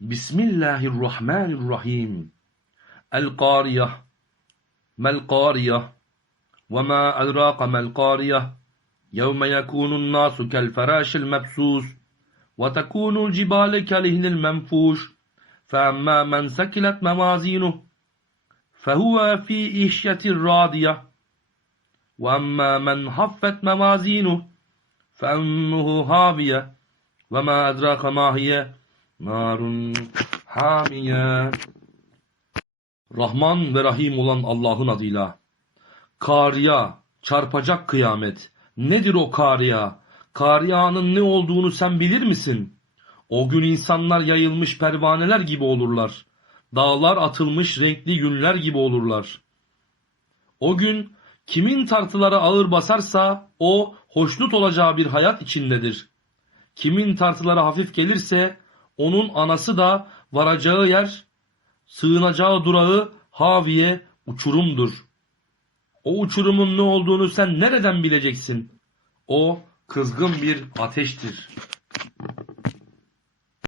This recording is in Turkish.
Bismillahirrahmanirrahim. El-Kariyah. Mel-Kariyah. وما أدراك ما القارية يوم يكون الناس كالفراش المبثوث وتكون الجبال كالهن المنفوش فأما من ثقلت موازينه فهو في عيشة راضية وأما من خفت موازينه فأمه هاوية وما أدراك ما هي narun hamiye. Rahman ve Rahim olan Allah'ın adıyla. Kariya, çarpacak kıyamet. Nedir o kariya? Kariyanın ne olduğunu sen bilir misin? O gün insanlar yayılmış pervaneler gibi olurlar. Dağlar atılmış renkli günler gibi olurlar. O gün kimin tartılara ağır basarsa o hoşnut olacağı bir hayat içindedir. Kimin tartılara hafif gelirse onun anası da varacağı yer, sığınacağı durağı haviye uçurumdur. O uçurumun ne olduğunu sen nereden bileceksin? O kızgın bir ateştir.